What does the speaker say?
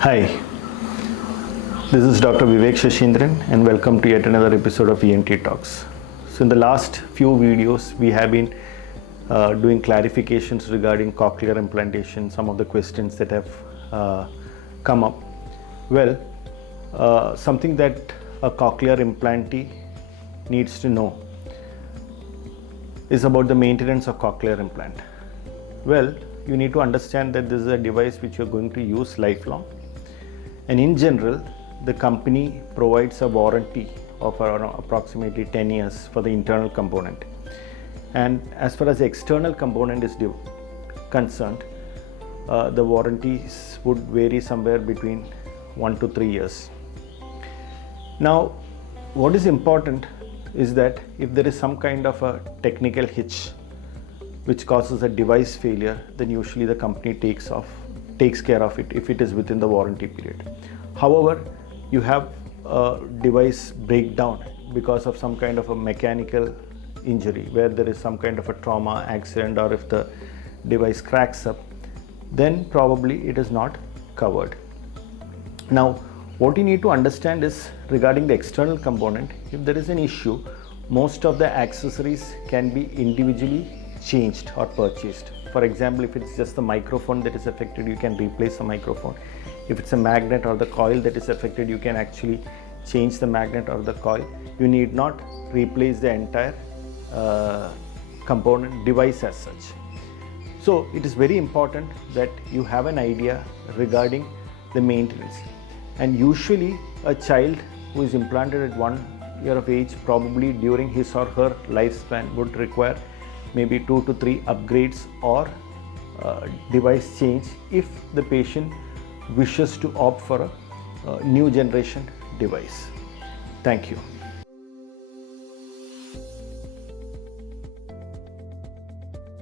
Hi, this is Dr. Vivek Sasindran and welcome to yet another episode of ENT Talks. So in the last few videos, we have been doing clarifications regarding cochlear implantation, some of the questions that have come up. Well, something that a cochlear implantee needs to know is about the maintenance of cochlear implant. Well, you need to understand that this is a device which you're going to use lifelong, and in general the company provides a warranty of around approximately 10 years for the internal component, and as far as the external component is concerned, the warranties would vary somewhere between 1 to 3 years. Now what is important is that if there is some kind of a technical hitch which causes a device failure, then usually the company takes care of it if it is within the warranty period. However, you have a device breakdown because of some kind of a mechanical injury where there is some kind of a trauma, accident, or if the device cracks up, then probably it is not covered. Now what you need to understand is regarding the external component, if there is an issue, most of the accessories can be individually changed or purchased. For example, if it's just the microphone that is affected, you can replace the microphone. If it's a magnet or the coil that is affected, you can actually change the magnet or the coil. You need not replace the entire component device as such. So it is very important that you have an idea regarding the maintenance. And usually a child who is implanted at 1 year of age, probably during his or her lifespan, would require maybe 2 to 3 upgrades or device change if the patient wishes to opt for a new generation device. Thank you.